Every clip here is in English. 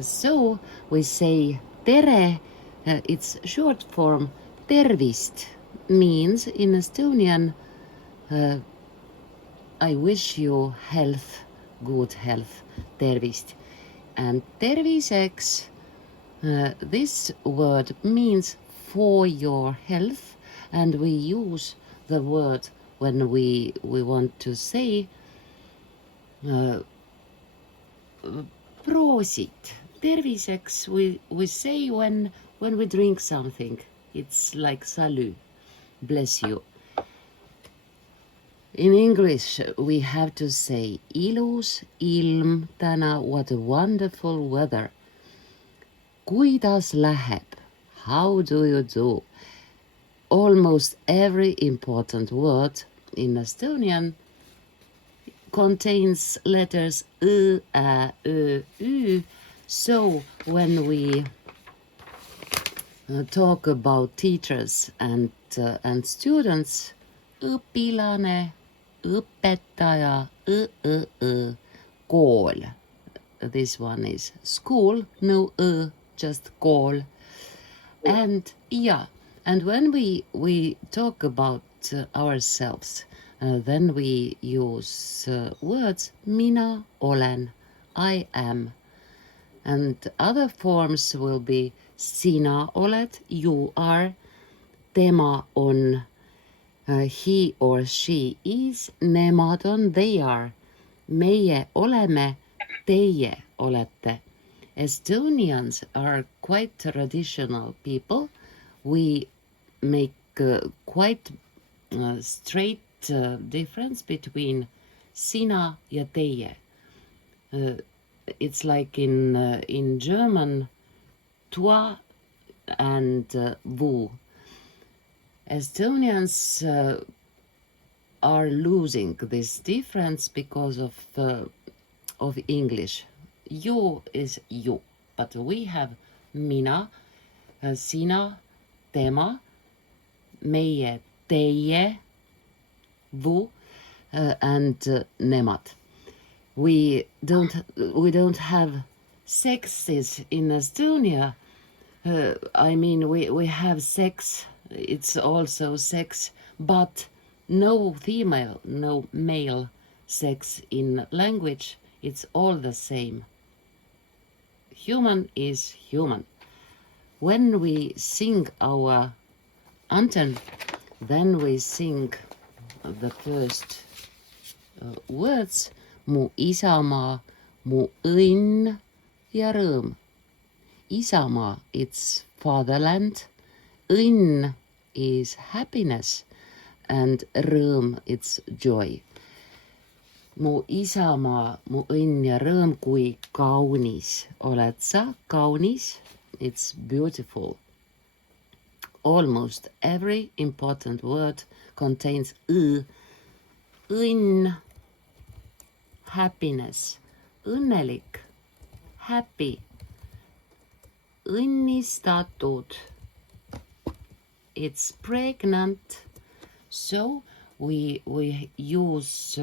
So we say tere, it's short form tervist, means in Estonian, I wish you health, good health, tervist. And terviseks, this word means for your health, and we use the word when we want to say prosit. Terviseks we say when we drink something. It's like salut, bless you. In English, we have to say ilus ilm täna, what a wonderful weather. Kuidas läheb? How do you do? Almost every important word in Estonian contains letters ä, ö, ü. So when we talk about teachers and students, õpilane, õpetaja, kool. This one is school, no just kool. And when we talk about ourselves, then we use words mina olen, I am. And other forms will be sina oled, you are, tema on, he or she is, nemad on, they are, meie oleme, teie olete. Estonians are quite traditional people. We make quite straight difference between sina ja teie. It's like in German, toi and vous. Estonians are losing this difference because of English. You is you, but we have mina, sina, tema, meie, teie, vous, and nemad. We don't have sexes in Estonia. I mean, we have sex. It's also sex, but no female, no male sex in language. It's all the same. Human is human. When we sing our anthem, then we sing the first words, mu isamaa, mu õnn ja rõõm. Isamaa, it's fatherland. Õnn is happiness, and rõõm, it's joy. Mu isamaa, mu õnn ja rõõm, kui kaunis oled sa, kaunis, it's beautiful. Almost every important word contains õnn, happiness, õnnelik, happy, õnnistatud, it's pregnant. So we use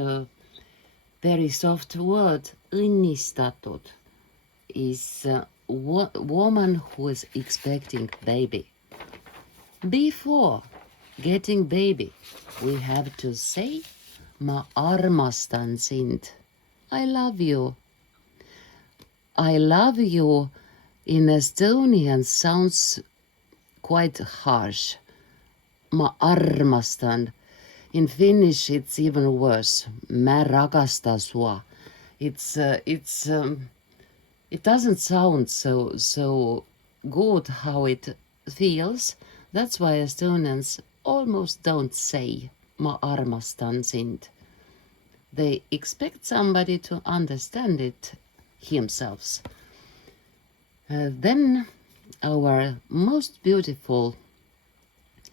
very soft word, õnnistatud, is a woman who is expecting baby. Before getting baby, we have to say, ma armastan sind. I love you. I love you in Estonian sounds quite harsh. Ma armastan. In Finnish, it's even worse. Mä rakastan sua. It doesn't sound so good how it feels. That's why Estonians almost don't say ma armastan sind. They expect somebody to understand it himself. Then our most beautiful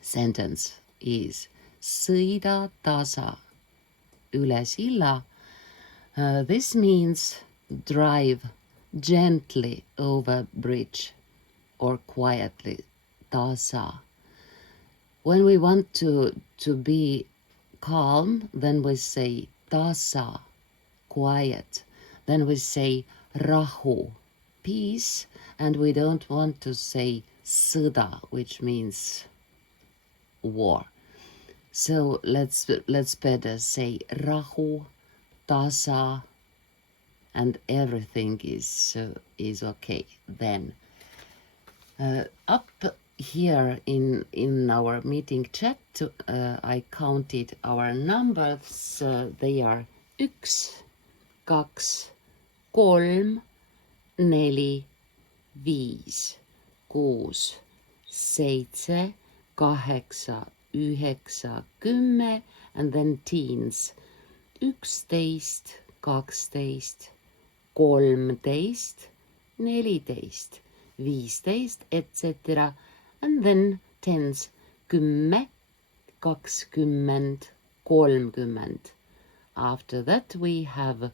sentence is sõida tasa üle silla. This means drive gently over bridge or quietly, tasa. When we want to be calm, then we say tasa, quiet. Then we say rahu, peace, and we don't want to say sõda, which means war. So let's better say rahu, tasa, and everything is okay then. Up here in our meeting chat, I counted our numbers. They are 1, 2, 3, 4, 5, 6, 7, 8, 9, 10, and then teens. 11, 12, 13, 14, 15, etc. And then tens 10, 20, 30. After that we have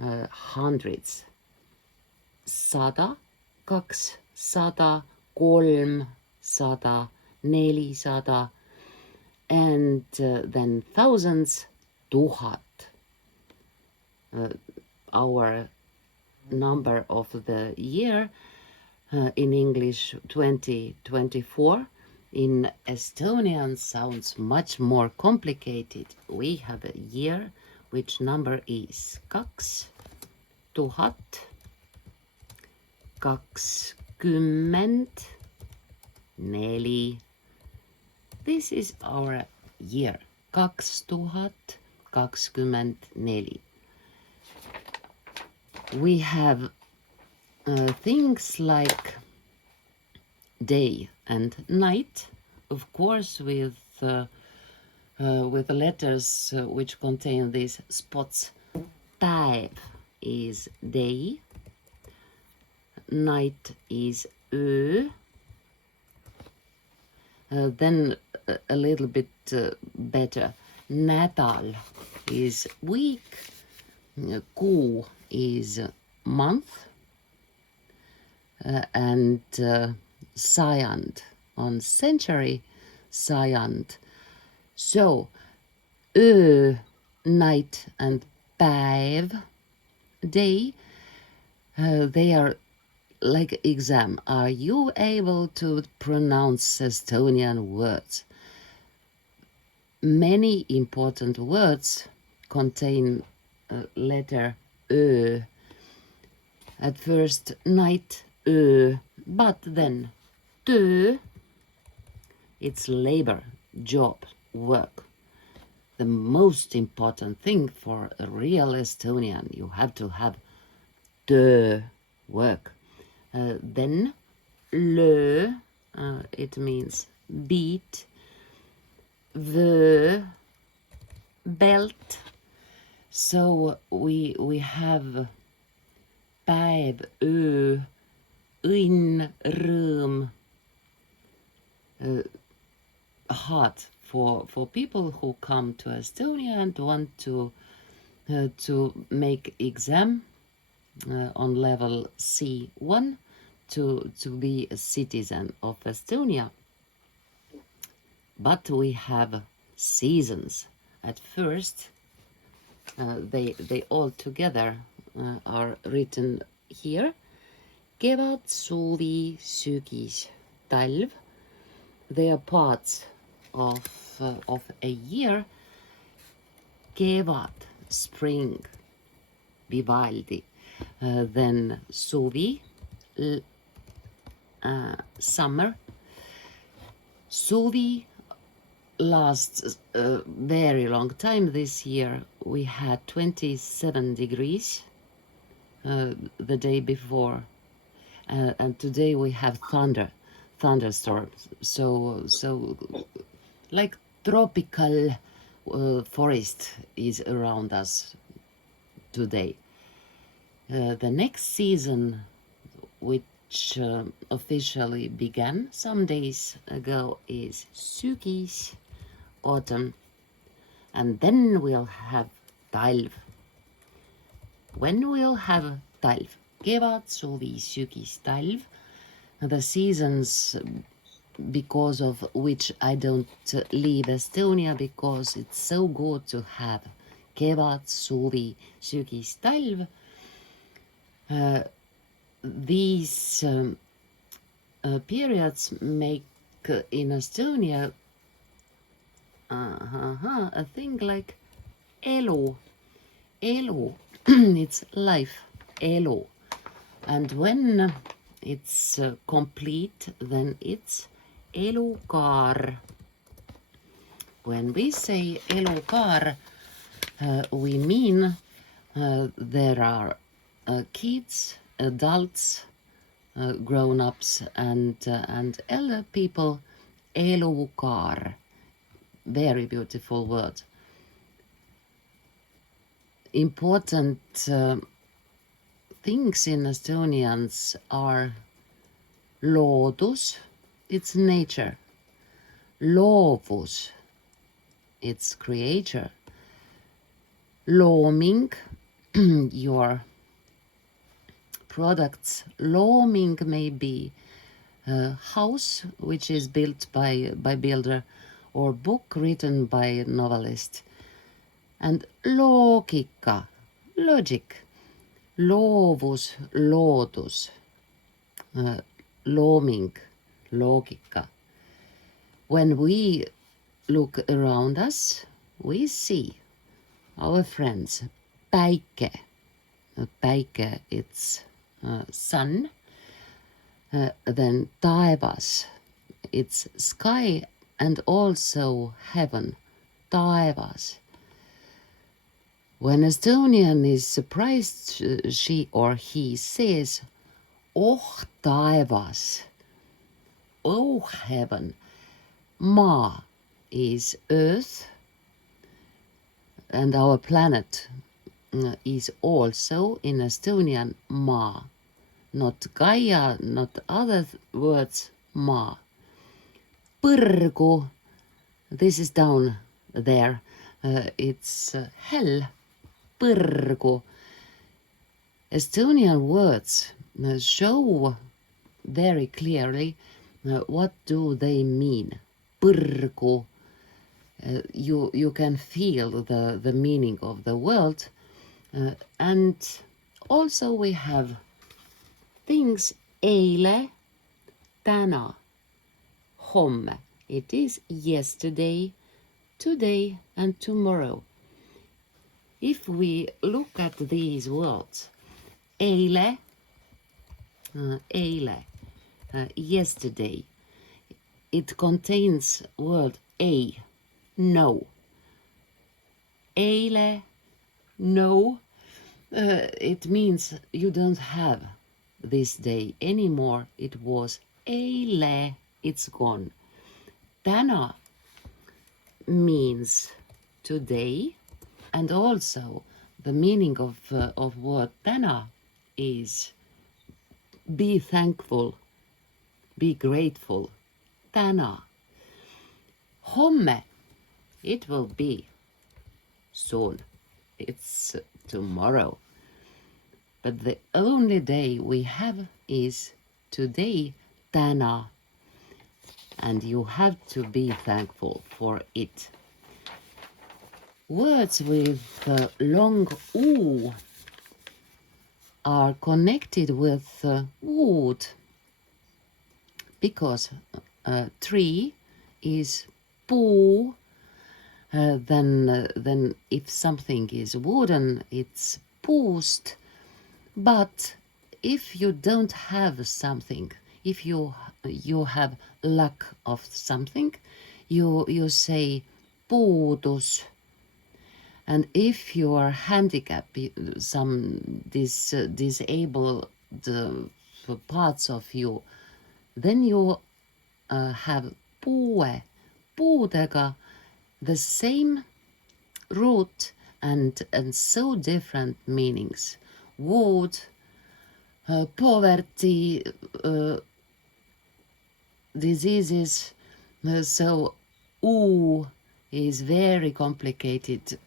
hundreds. 100, 200, 300, 400, and then thousands, 1000. Our number of the year in English 2024. In Estonian sounds much more complicated. We have a year which number is 2024. This is our year 2024. We have things like day and night, of course, with letters which contain these spots. Päev is day, night is öö. Then a little bit better. Nädal is week, kuu is month, and sajand on century, sajand. So öö, night, and päev, day, they are like exam. Are you able to pronounce Estonian words? Many important words contain letter ö. At first night, ö, but then työ, it's labor, job, work. The most important thing for a real Estonian, you have to have työ, work. Then lö, it means beat. Vö, belt. So we have päev, öö, õnn, rõõm, hard for people who come to Estonia and want to make exam on level C1 to be a citizen of Estonia. But we have seasons. At first, they all together are written here. Kevad, suvi, sügis, talv. They are parts of a year. Kevad, spring, Vivaldi. Then suvi, summer. Suvi lasts a very long time. This year we had 27 degrees the day before, and today we have thunderstorms. So like tropical forest is around us today. The next season, which officially began some days ago, is sügis, autumn, and then we'll have talv. When we'll have talv, kevad, suvi, sügis, talv, the seasons because of which I don't leave Estonia, because it's so good to have kevad, suvi, sügis, talv. these periods make in Estonia a thing like elu. Elu, it's life, elu. And when it's complete, then it's elukaar. When we say elukaar, we mean there are kids, adults, grown-ups, and elder people. Elukaar, very beautiful word. Important things in Estonians are loodus, it's nature. Loovus, it's creator. Looming, your products. Looming may be a house which is built by builder, or book written by a novelist. And loogika, logic. Loovus, loodus. Looming, loogika. When we look around us, we see our friends. Päike. Päike, it's sun. Then taevas, it's sky and also heaven. Taevas. When Estonian is surprised, she or he says, oh taevas, oh heaven. Maa is earth, and our planet is also in Estonian maa. Not Gaia, not other words, maa. Põrgu, this is down there, it's hell. Põrgu. Estonian words show very clearly what do they mean. Põrgu. You can feel the meaning of the word, and also we have things eile, täna, homme. It is yesterday, today and tomorrow. If we look at these words, eile, yesterday, it contains word ei, no. Eile, no, it means you don't have this day anymore. It was eile, it's gone. Täna means today, and also the meaning of word täna is be thankful, be grateful. Täna. Homme, it will be soon. It's tomorrow. But the only day we have is today, täna. And you have to be thankful for it. Words with long u are connected with wood, because tree is puu. Then if something is wooden, it's puust. But if you don't have something, if you have lack of something, you say puudus. And if you are handicapped, some disabled parts of you, then you have puue. Puudega, the same root and so different meanings. Wood, poverty, diseases. So u is very complicated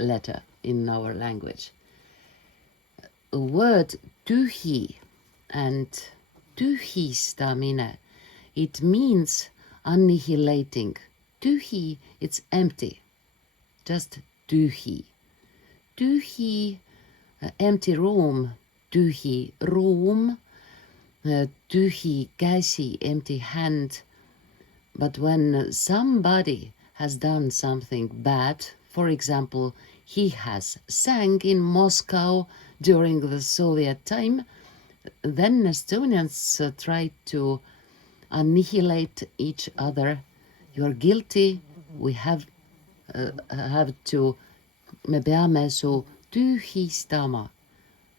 letter in our language. A word tühi and tühistamine, it means annihilating. Tühi, it's empty, just tühi. Tühi, empty room, tühi ruum, tühi käsi, empty hand. But when somebody has done something bad, for example, he has sang in Moscow during the Soviet time, then Estonians try to annihilate each other. You're guilty, we have to, me peame su tühistama.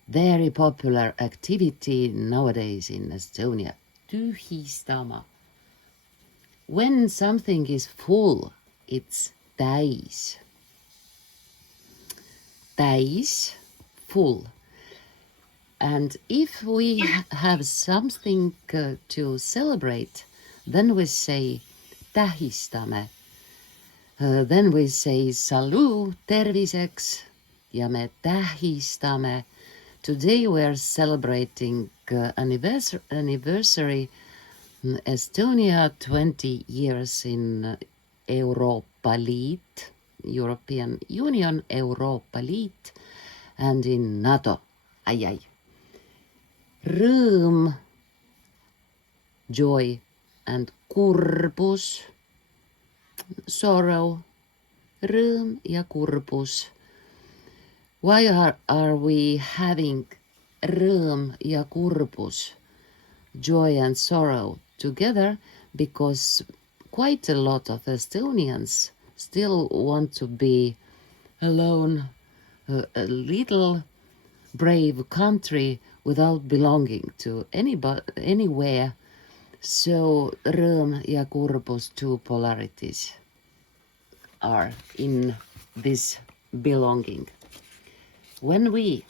Very popular activity nowadays in Estonia. Tühistama. When something is full, it's täis. Täis, full. And if we have something to celebrate, then we say tähistame. Then we say salut, terviseks, ja me tähistame. Today we are celebrating anniversary Estonia 20 years in Euroopa Liit, European Union, Euroopa Liit, and in NATO. Ai. Rõõm, joy, and kurbus, sorrow, rõõm ja kurbus. Why are we having rõõm ja kurbus, joy and sorrow together? Because quite a lot of Estonians still want to be alone, a little brave country without belonging to anywhere. So rõõm ja kurbus, two polarities, are in this belonging. When we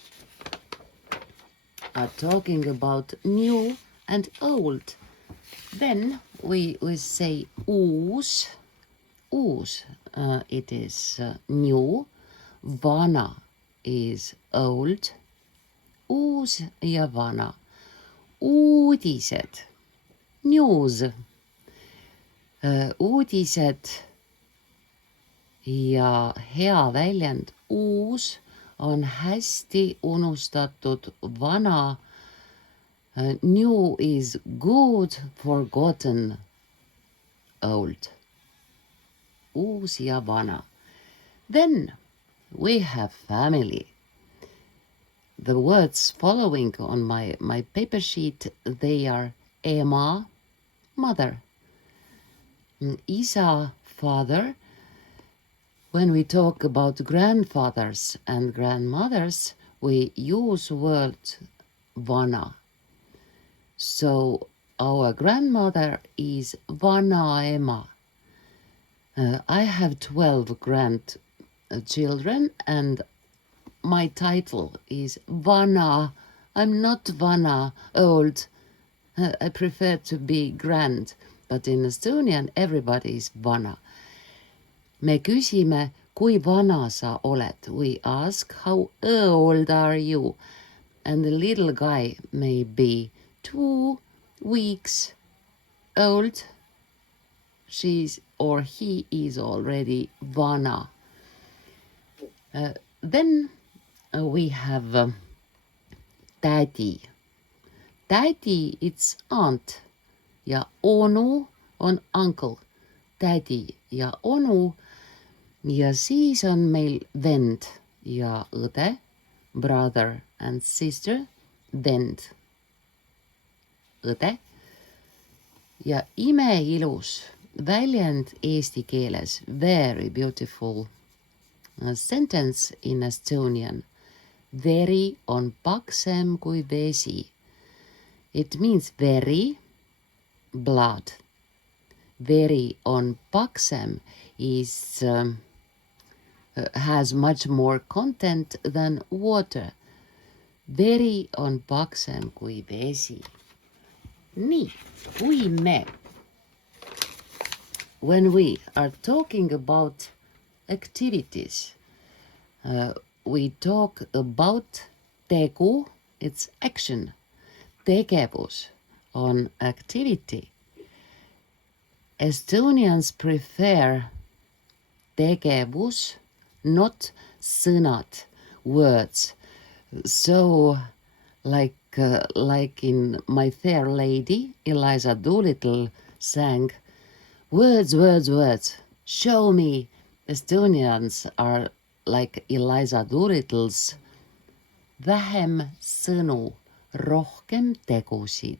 are talking about new and old, then we say uus. Uus, it is new. Vana is old. Uus ja vana. Uudised, news. Uudised ja hea väljend uus on hästi unustatud vana. New is good, forgotten, old. Uus ja vana. Then we have family. The words following on my paper sheet, they are ema, mother. Isa, father. When we talk about grandfathers and grandmothers, we use word vana. So our grandmother is vanaema. I have 12 grandchildren and my title is vana. I'm not vana, old. I prefer to be grand, but in Estonian everybody is vana. Me küsime, kui vana sa oled. We ask, how old are you? And the little guy may be 2 weeks old. She's or he is already vana. Then we have tädi. Tädi, it's aunt. Ja onu on uncle. Tädi ja onu. Ja siis on meil vend ja õde, brother and sister, vend, õde. Ja imeilus väljend eesti keeles, very beautiful sentence in Estonian. Veri on paksem kui vesi. It means veri, blood. Veri on paksem is has much more content than water. Veri on paksem kui vesi. Nii, kui me, when we are talking about activities, we talk about tegu, it's action. Tegevus on activity. Estonians prefer tegevus, not sõnad, words. So, like in My Fair Lady, Eliza Doolittle sang, "Words, words, words, show me." Estonians are like Eliza Doolittle's, vähem sõnu, rohkem tegusid.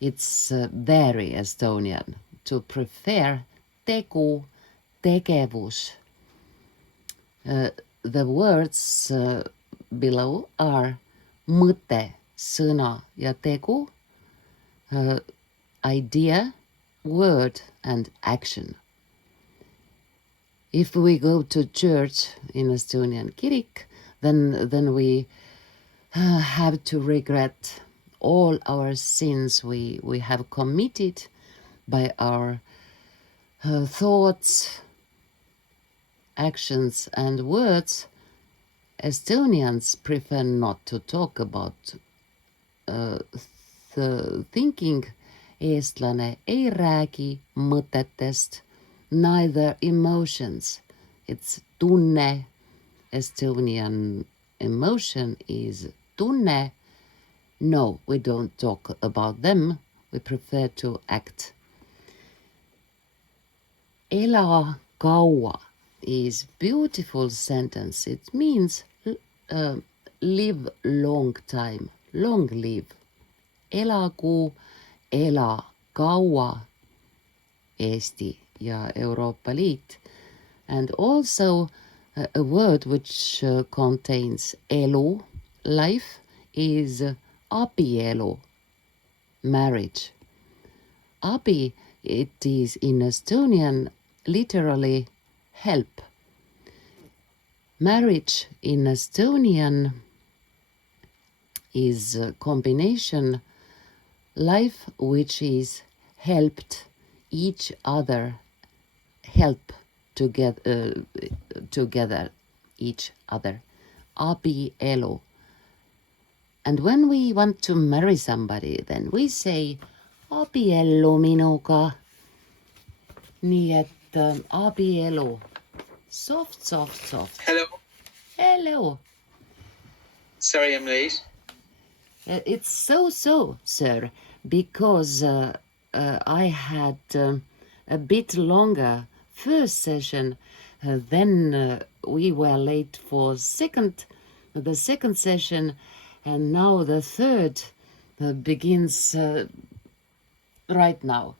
It's very Estonian to prefer tegu, tegevus. The words below are mõte, sõna ja tegu, idea, word and action. If we go to church in Estonian kirik, then we have to regret all our sins we have committed by our thoughts, actions and words. Estonians prefer not to talk about the thinking. Eestlane ei räägi mõtetest, neither emotions. It's tunne. Estonian emotion is tunne. No, we don't talk about them. We prefer to act. Ela kaua is beautiful sentence. It means live long time, long live. Elagu, ela kaua, Eesti ja Euroopa Liit. And also a word which contains elu, life, is abielu, marriage. Abi, it is in Estonian literally help. Marriage in Estonian is a combination life which is helped each other, help together each other. Abielu. And when we want to marry somebody, then we say abiellu minuga. Nii et abielu. Soft, soft, soft. Hello. Hello. Sorry I'm late. It's so, sir, because I had a bit longer first session, then we were late for the second session, and now the third begins right now.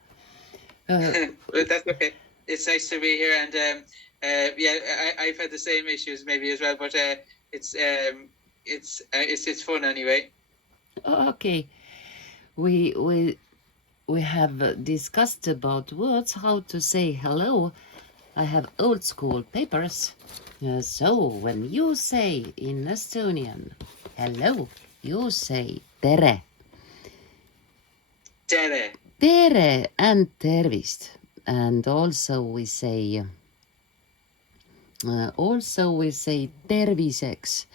That's okay. It's nice to be here, and yeah, I've had the same issues maybe as well, but it's fun anyway. Okay, we have discussed about words, how to say hello. I have old school papers. So when you say in Estonian hello, you say tere. Tere. Tere and tervist. And also we say terviseks.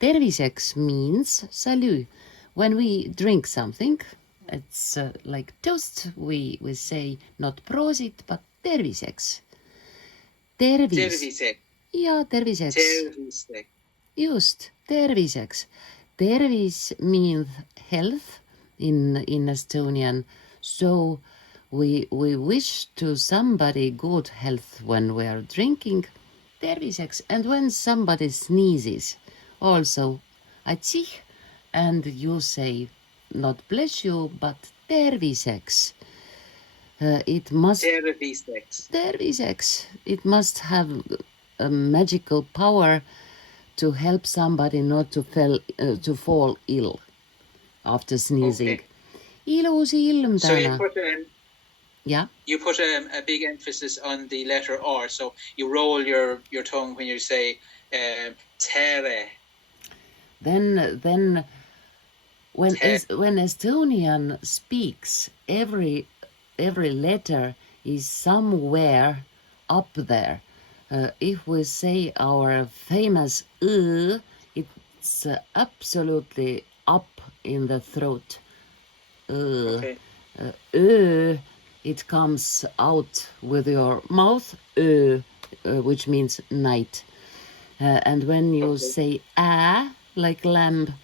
Terviseks means salut. When we drink something, it's like toast, we say not prosit, but terviseks. Terviseks. Ja, terviseks. Terviseks. Just, terviseks. Tervis means health in Estonian. So we wish to somebody good health when we are drinking. Terviseks. And when somebody sneezes, also atsih. And you say, not bless you, but terviseks. It must... Terviseks. Terviseks. It must have a magical power to help somebody not to fall ill after sneezing. Okay. Ilus ilm So täna. you put a big emphasis on the letter R, so you roll your tongue when you say tere. Then when Estonian speaks, every letter is somewhere up there. If we say our famous it's absolutely up in the throat. Okay. It comes out with your mouth, which means night. And when you say like lamb,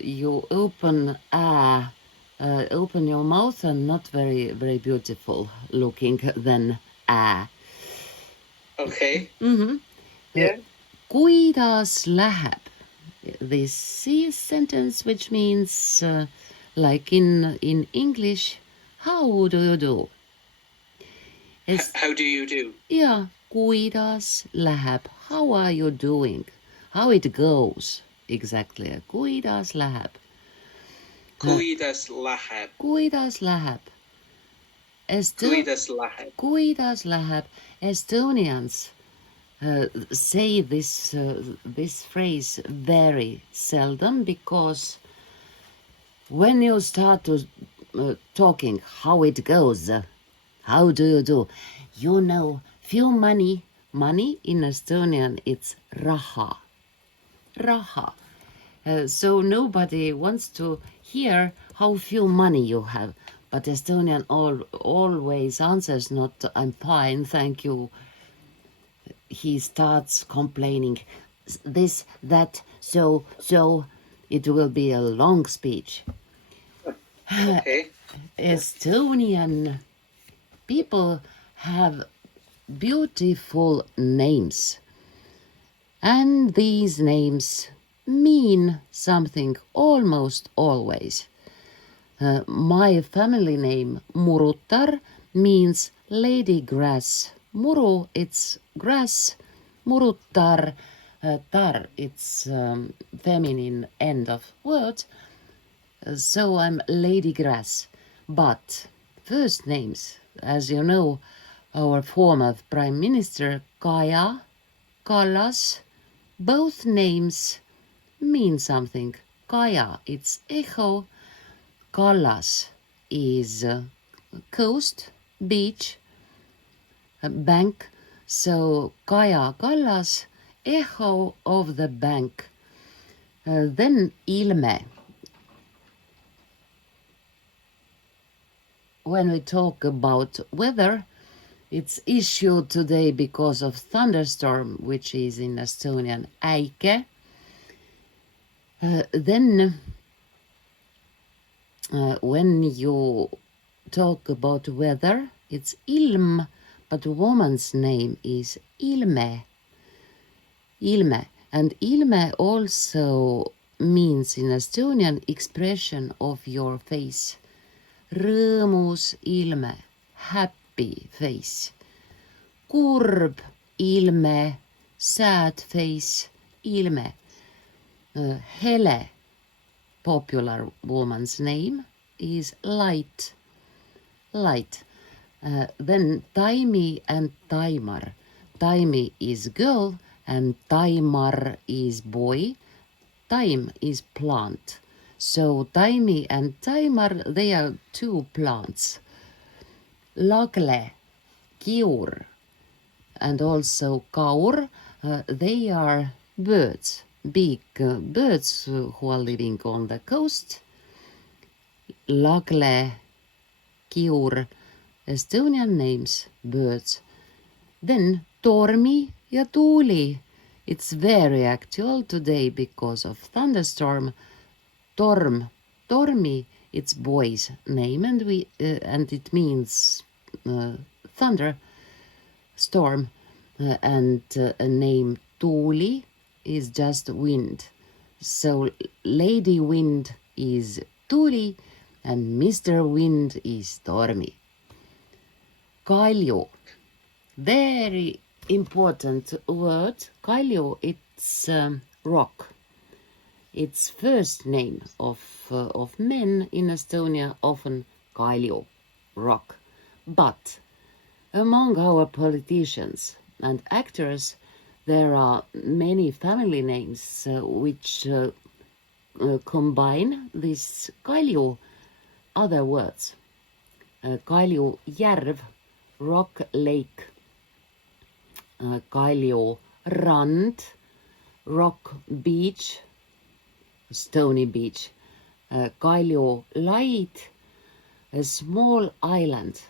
you open your mouth and not very, very beautiful looking than Okay. Mm-hmm. Yeah. Kuidas läheb? This is sentence which means, like in English, how do you do? How do you do? Yeah, kuidas läheb? How are you doing? How it goes, exactly. Kuidas läheb? Kuidas läheb? Kuidas läheb? Kuidas läheb? Kuidas läheb? Estonians say this phrase very seldom, because when you start to talking how it goes, how do you do, you know, few money in Estonian, it's raha. So nobody wants to hear how few money you have, but Estonian always answers not I'm fine, thank you. He starts complaining this, that, so it will be a long speech. Okay. Estonian people have beautiful names, and these names mean something almost always. My family name Murutar means lady grass. Muru, it's grass. Murutar, tar, it's feminine end of word. So I'm lady grass. But first names, as you know, our former prime minister Kaja, Kallas, both names mean something. Kaja, it's echo. Kallas is coast, beach, bank. So Kaja Kallas, echo of the bank. Then ilme. When we talk about weather, it's issued today because of thunderstorm, which is in Estonian äike. Then when you talk about weather, it's ilm, but woman's name is ilme. Ilme. And ilme also means in Estonian expression of your face. Rõõmus ilme, happy face. Kurb ilme, sad face, ilme. Hele, popular woman's name, is light. Then Taimi and Taimar. Taimi is girl and Taimar is boy. Taim is plant. So Taimi and Taimar, they are two plants. Lagle, kiur, and also kaur, they are birds, big birds who are living on the coast. Lagle, kiur, Estonian names, birds. Then Tormi ja Tuuli. It's very actual today because of thunderstorm. Tormi, it's boy's name, and it means thunder, storm, and a name Tuuli is just wind. So Lady Wind is Tuuli, and Mr. Wind is Tormi. Kalju, very important word. Kalju, it's rock. It's first name of men in Estonia, often Kalju, rock. But among our politicians and actors, there are many family names which combine this Kalju other words. Kalju järv, rock lake. Kalju rand, rock beach, stony beach. Kalju light, a small island.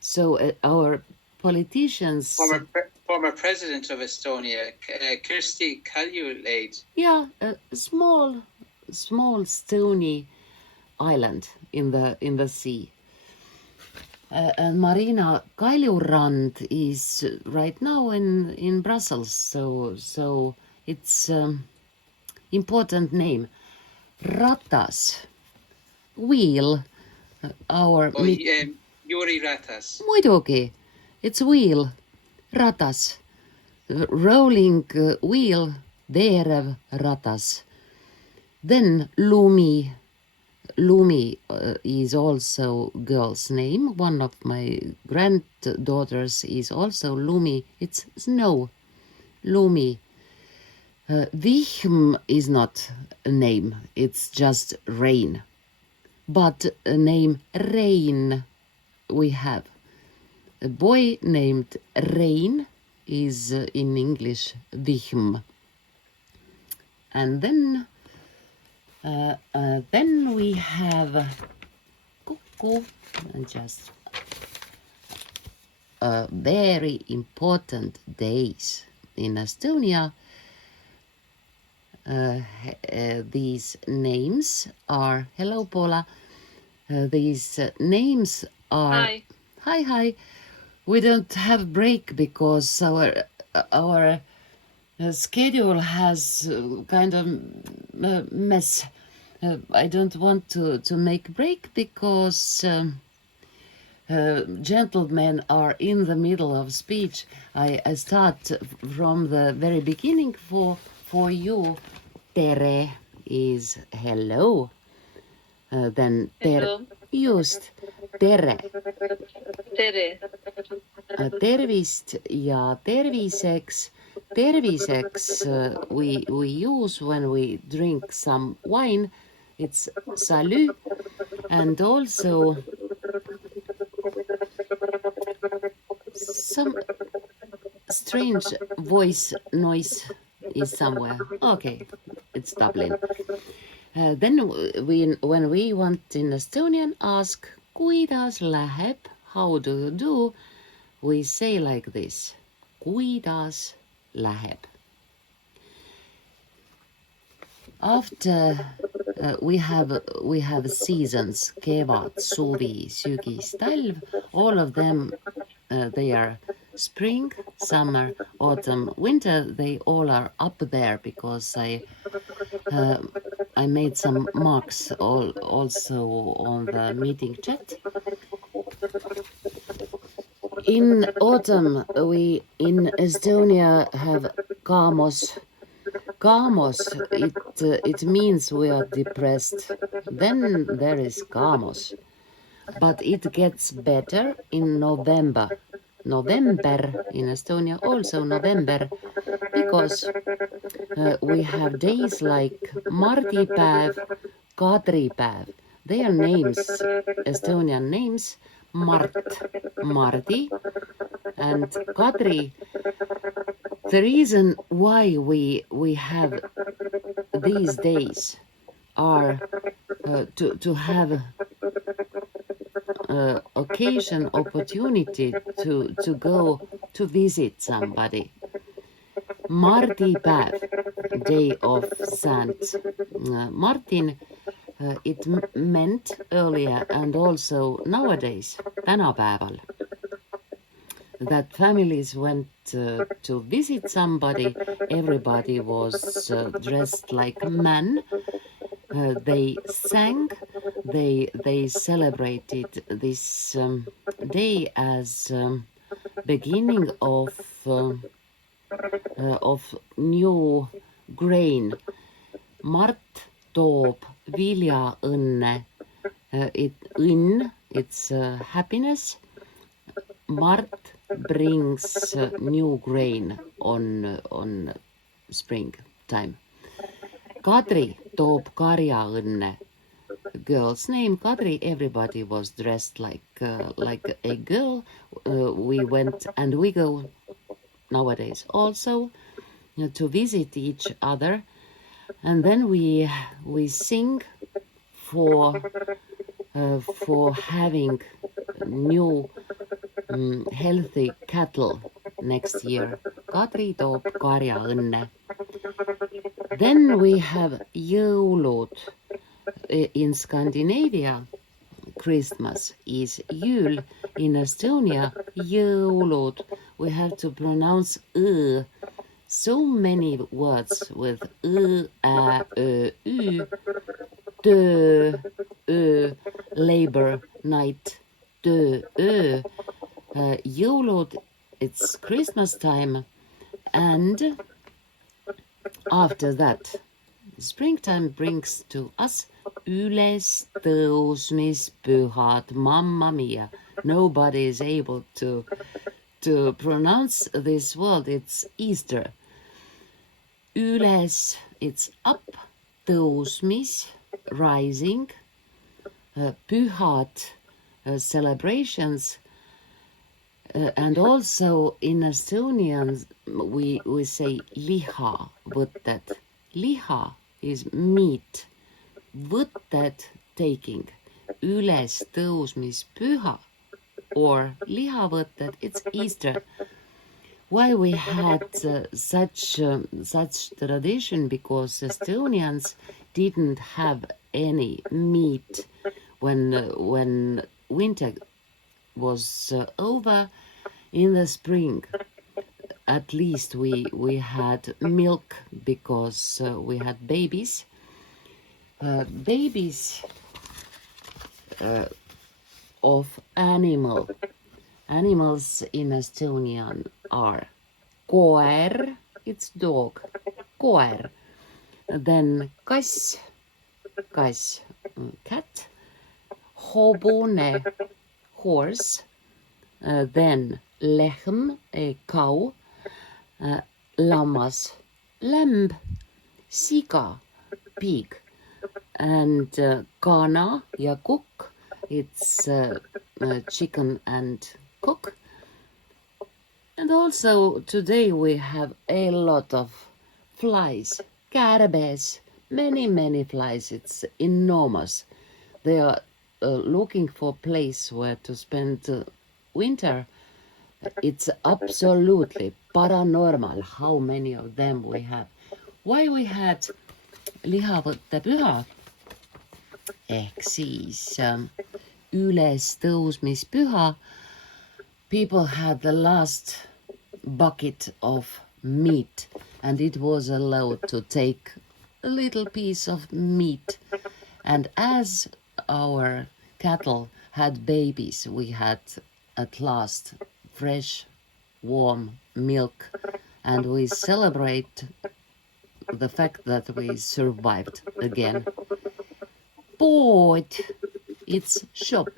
So our politicians... Former president of Estonia, Kirsti Kaljulaid. Yeah, a small small stony island in the sea. And Marina Kaljurand is right now in Brussels, so it's important name. Ratas, wheel, our... Juri Ratas. Muidugi, it's wheel, ratas, rolling wheel, veerev ratas. Then Lumi. Lumi is also girl's name. One of my granddaughters is also Lumi. It's snow. Lumi. Vihm is not a name. It's just rain. But a name Rain we have. A boy named Rain is in English Vihm. And then we have Kuku, and just very important days in Estonia. These names are, hello Paula, these names are... Hi. We don't have break because our schedule has kind of mess. I don't want to make break because gentlemen are in the middle of speech. I start from the very beginning for you. Tere is hello. Then just tere. Tere. Tervist ja terviseks. Terviseks we use when we drink some wine. It's salut. And also some strange voice noise is somewhere. Okay, it's Dublin. Then when we want in Estonian ask kuidas läheb, how do you do, we say like this. Kuidas läheb. After we have seasons, kevad, suvi, sügis, talv. All of them they are spring, summer, autumn, winter. They all are up there because I made some marks also on the meeting chat. In autumn, we in Estonia have kaamos. Kaamos, it means we are depressed. Then there is kaamos. But it gets better in November. November in Estonia, also November, because we have days like mardipäev, kadripäev. They are names, Estonian names. Mart, Mardi, and Kadri. The reason why we have these days are to have occasion, opportunity to go to visit somebody. Mardipäev, day of Saint Martin. It meant earlier and also nowadays, tänapäeval, that families went to visit somebody. Everybody was dressed like men. They sang. They celebrated this day as beginning of new grain. Mart toob viljaõnne. It's happiness. Mart brings new grain on springtime. Kadri toob karjaõnne. Girl's name Kadri. Everybody was dressed like a girl. We went and we go nowadays also to visit each other. And then we sing for having new healthy cattle next year. Kadri toob karjaõnne. Then we have jõulud. In Scandinavia, Christmas is jul. In Estonia, jõulud. We have to pronounce so many words with ä, ö, ü, tö, ö, labor, night, tö, ö. Jõulud, it's Christmas time, and after that, springtime brings to us ülestõusmispühad. Mamma mia, nobody is able to pronounce this word. It's Easter. Üles, it's up, tõusmis, rising, pühad, celebrations, and also in Estonian we say liha, võtted. Liha is meat, võtted, taking. Ülestõusmispüha or lihavõtted, it's Easter. Why we had such tradition? Because Estonians didn't have any meat when winter was over. In the spring, at least we had milk because we had babies. Babies of animals in Estonian are koer, it's dog, koer. Then kass, cat. Hobune, horse. Then lehm, a cow. Lammas, lamb. Siga, pig. And kana ja kukk, it's chicken and cook. And also today we have a lot of flies, kärbes, many flies. It's enormous. They are looking for a place where to spend winter. It's absolutely paranormal how many of them we have. Why we had lihavõttepüha ehk siis ülestõusmispüha? People had the last bucket of meat and it was allowed to take a little piece of meat. And as our cattle had babies, we had at last fresh, warm milk, and we celebrate the fact that we survived again. Pood, it's shop.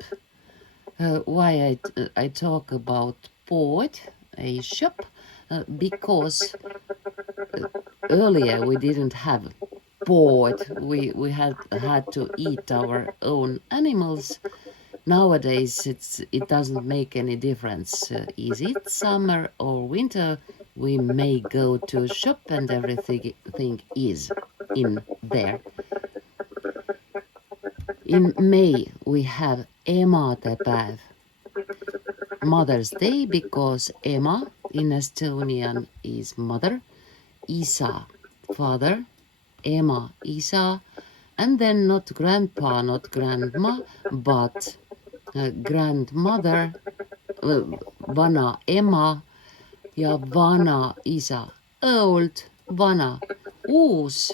Why I talk about pood, a shop, because earlier we didn't have pood. We had to eat our own animals. Nowadays it doesn't make any difference. Is it summer or winter? We may go to shop and everything is in there. In May we have emadepäev, Mother's Day, because ema in Estonian is mother, isa, father, ema, isa, and then not grandpa, not grandma, but grandmother, vana ema ja vana isa, old, vana, uus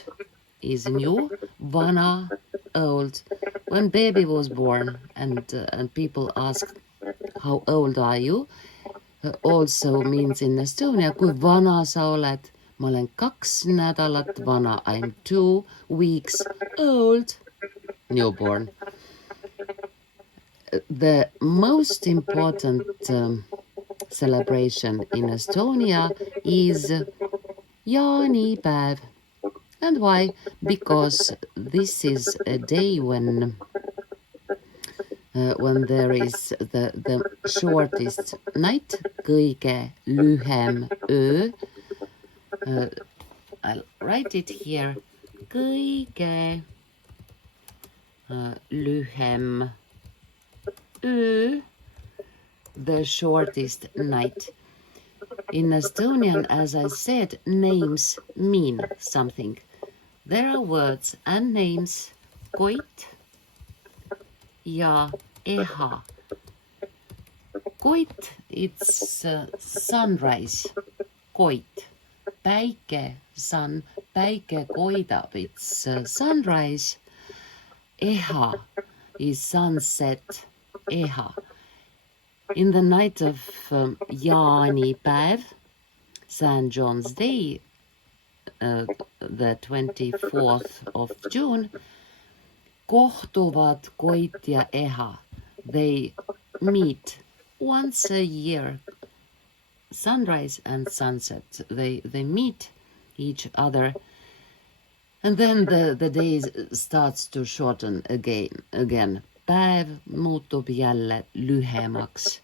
is new, vana, old. When baby was born and people asked, how old are you? Also means in Estonia, kui vana sa oled? Ma olen 2 nädalat vana, I'm 2 weeks old, newborn. The most important celebration in Estonia is jaanipäev. And why? Because this is a day when there is the shortest night, kõige lühem öö. I'll write it here. Kõige lühem öö, the shortest night. In Estonian, as I said, names mean something. There are words and names koit ja eha. Koit, it's sunrise. Koit. Päike, sun, päike koidab, it's sunrise. Eha is sunset. Eha. In the night of jaanipäev, St. John's Day, the 24th of June, kohtuvad koit ja eha. They meet once a year, sunrise and sunset. They meet each other, and then the day starts to shorten again. Päev muutub jälle lühemaks.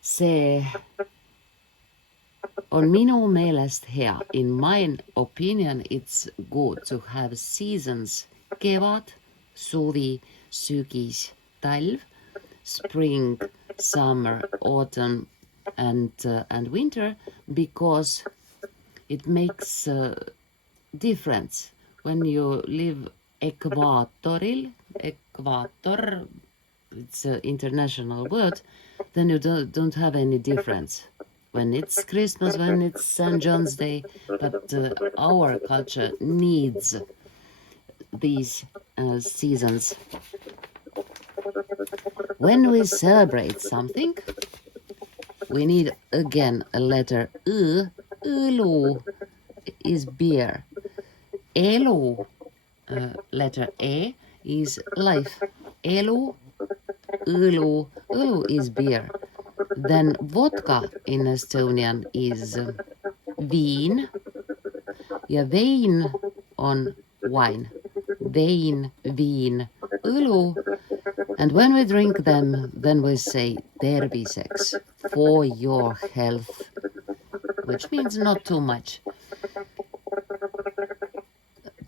See on minu meelest hea. In my opinion, it's good to have seasons. Kevad, suvi, sügis, talv, spring, summer, autumn, and winter, because it makes a difference when you live ekvaatoril. Equator, it's an international word. Then you don't have any difference when it's Christmas, when it's St. John's Day. But our culture needs these seasons. When we celebrate something, we need again a letter U. Elu is beer. Elu, letter E, is life. Elu, õlu, õlu is beer. Then vodka in Estonian is viin, ja vein on wine. Vein, viin, õlu. And when we drink them, then we say terviseks, for your health, which means not too much.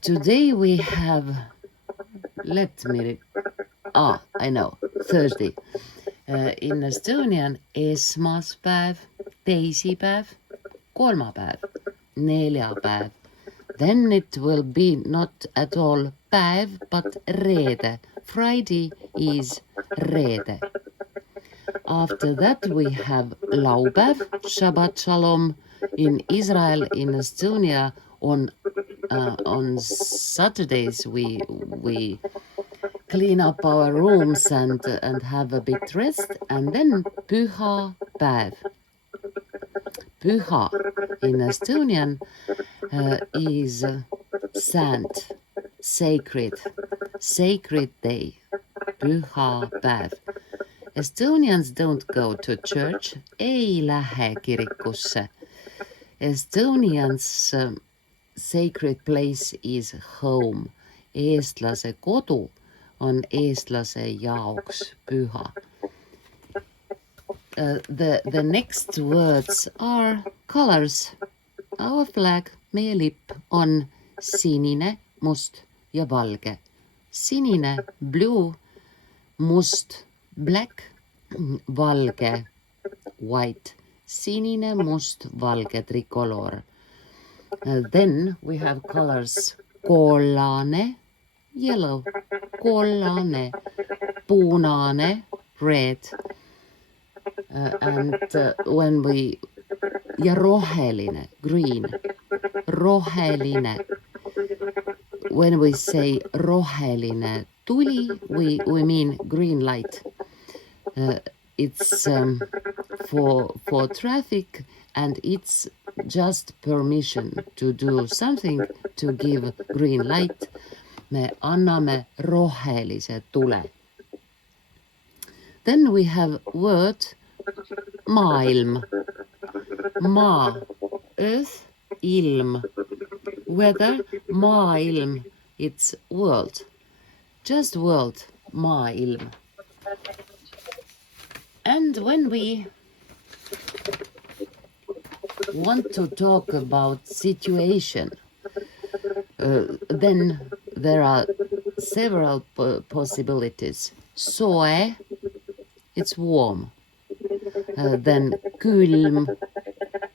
Today we have, I know, Thursday. In Estonian, esmaspäev, teisipäev, kolmapäev, neljapäev. Then it will be not at all päev, but reede. Friday is reede. After that we have laupäev, Shabbat Shalom. In Israel, in Estonia, on Saturdays we clean up our rooms and have a bit rest, and then pühapäev. Püha in Estonian is saint, sacred day. Pühapäev. Estonians don't go to church, ei lähe kirikusse. Estonians sacred place is home. Eestlase kodu on eestlase jaoks püha. The next words are colors. Our flag, meie lipp, on sinine, must ja valge. Sinine, blue, must, black, valge, white. Sinine, must, valge, tricolor. Then we have colors kollane, yellow, kollane, punane, red. And when we, ja roheline, green, roheline. When we say roheline tuli, we mean green light. It's for traffic, and it's just permission to do something, to give green light. Me anname rohelise tule. Then we have word maailm. Maa, earth, ilm, weather, maailm, it's world. Just world, maailm. And when we want to talk about situation, then there are several possibilities. Soe, it's warm. Then külm,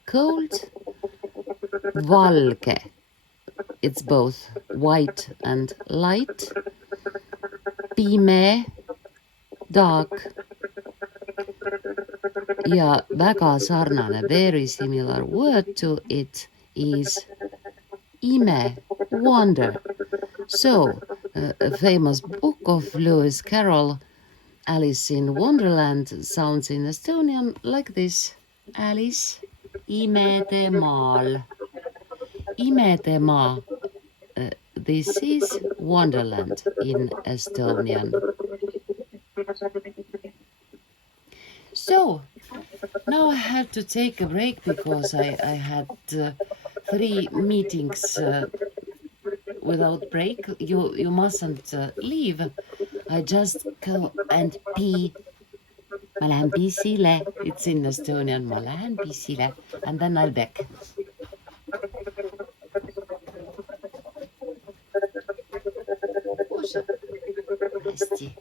cold. Valge, it's both white and light. Pime, dark. Ja väga sarnane, very similar word to it is ime, wonder. So, a famous book of Lewis Carroll, Alice in Wonderland, sounds in Estonian like this. Alice imedemaal. Imedemaa. This is Wonderland in Estonian. So, now I had to take a break because I had 3 meetings without break. You mustn't leave. I just go and pee. Ma lähen pissile. It's in Estonian. Ma lähen pissile. And then I'll back. Hästi.